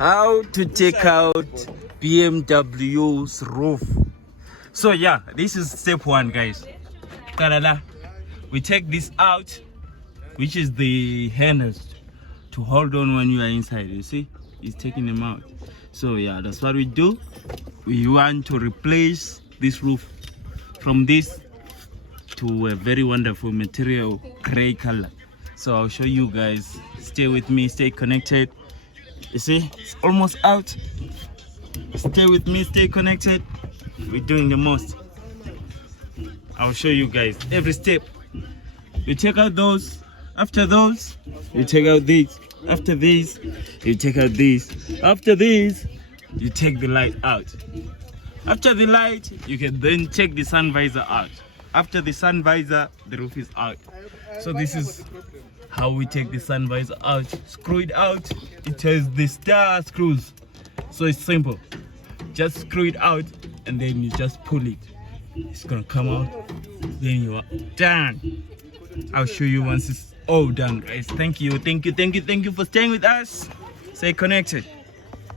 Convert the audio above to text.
How to take out BMW's roof. So yeah, this is step one, guys. Ta-da-da. We take this out, which is the handles to hold on when you are inside. You see, it's taking them out. So yeah, that's what we do. We want to replace this roof from this to a very wonderful material, gray color. So I'll show you guys. Stay with me, stay connected. You see, it's almost out. Stay with me, stay connected. We're doing the most. I'll show you guys every step. You take out those. After those, you take out these. After these, you take out these. After these, you take the light out. After the light, you can then take the sun visor out. After the sun visor, the roof is out. So this is how we take the sun visor out. Screw it out. It has the star screws. So it's simple. Just screw it out and then you just pull it. It's gonna come out. Then you are done. I'll show you once it's all done, guys. Thank you for staying with us. Stay connected.